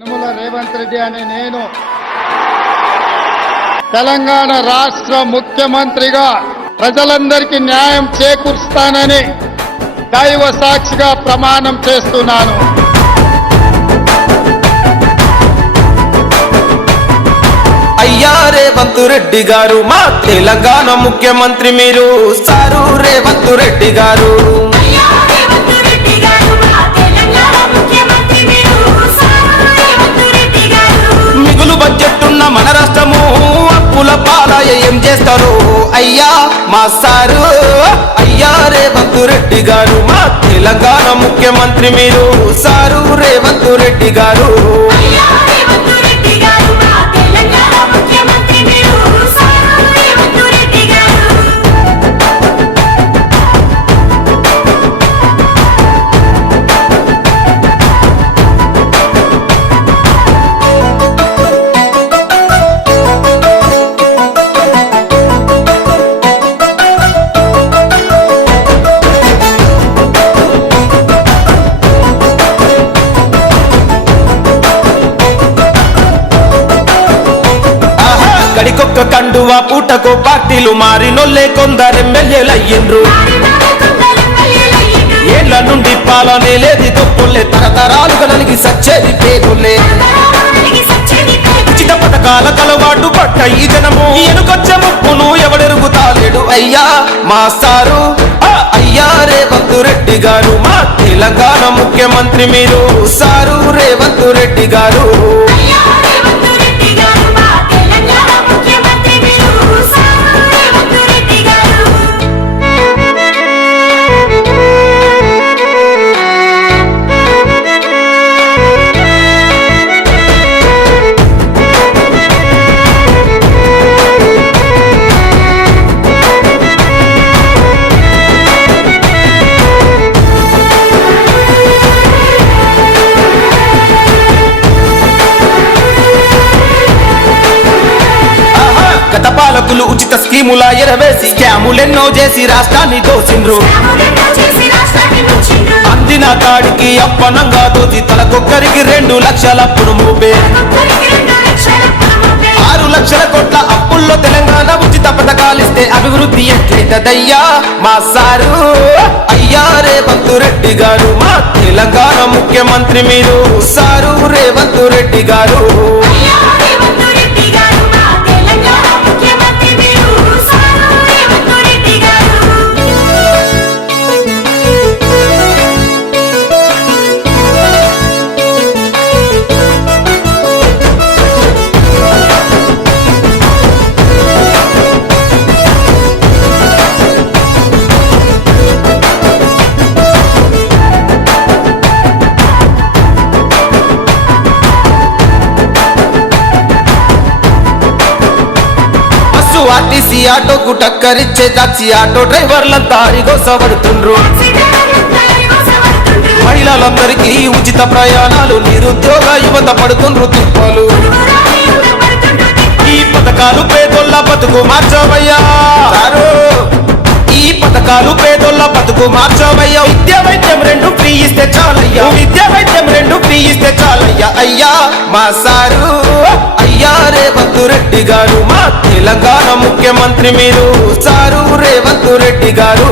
యనమల రేవంత్ రెడ్డి అనే నేను తెలంగాణ రాష్ట్ర ముఖ్యమంత్రిగా ప్రజలందరికీ న్యాయం చేకూరుస్తానని దైవ సాక్షిగా ప్రమాణం చేస్తున్నాను. అయ్యా రేవంత్ రెడ్డి గారు మా తెలంగాణ ముఖ్యమంత్రి మీరు సారు రేవంత్ రెడ్డి గారు. మిగులు బడ్జెట్ ఉన్న మన రాష్ట్రము అప్పుల పాలయ ఏం చేస్తారు అయ్యా మా సారు. అయ్యా రేవంత్ రెడ్డి గారు మా తెలంగాణ ముఖ్యమంత్రి మీరు సారు రేవంత్ రెడ్డి గారు. గడికొక్క కండువా పూటకు పార్టీలు మారినోళ్ళే కొందరెమ్మెల్యేలయ్యిండ్రు. ఏళ్ల నుండి పాలనే లేది తొప్పులే తరతరాలుగా నలిగి సచ్చేది పేరులే. ఉచిత పథకాల కలవాటు పట్ట ఈ జనము ఎనుకొచ్చే ముప్పును ఎవడెరుగుతాలేడు అయ్యా మా సారు. అయ్యా రేవంత్ రెడ్డి గారు మా తెలంగాణ ముఖ్యమంత్రి మీరు సారు రేవంత్ రెడ్డి గారు. గత పాలకులు ఉచిత స్కీముల ఎరవేసి స్కాములెన్నో చేసి రాష్ట్రాన్ని దోసిండ్రు. అందిన కాడికి అప్పనంగా దోచి తలకొక్కరికి 2 లక్షల అప్పును మోపే. 6 లక్షల కోట్ల అప్పుల్లో తెలంగాణ ఉచిత పథకాలిస్తే అభివృద్ధి ఎట్లయితదయ్యా మా సారు. అయ్యా రేవంత్ రెడ్డి గారు మా తెలంగాణ ముఖ్యమంత్రి మీరు సారు రేవంత్ రెడ్డి గారు. ఆర్టీసీ ఆటోకు టక్కరిచ్చే టాక్సీ ఆటో డ్రైవర్లంతా అరిగోసపడుతుండ్రు. మహిళలందరికీ ఉచిత ప్రయాణాలు నిరుద్యోగ యువత పడుతుండ్రు తిప్పాలు. ఈ పథకాలు పేదోళ్ళ బతుకు మార్చవయ్యా. ఈ పథకాలు పేదోళ్ళ బతుకు మార్చవయ్యా. విద్యా వైద్యం 2 ఫ్రీ ఇస్తే చాలయ్యా. విద్యా వైద్యం 2 ఫ్రీ ఇస్తే చాలయ్యా అయ్యా మా సారు. అయ్యా రేవంత్ రెడ్డి గారు మా తెలంగాణ ముఖ్యమంత్రి మీరు సారు రేవంత్ రెడ్డి గారు.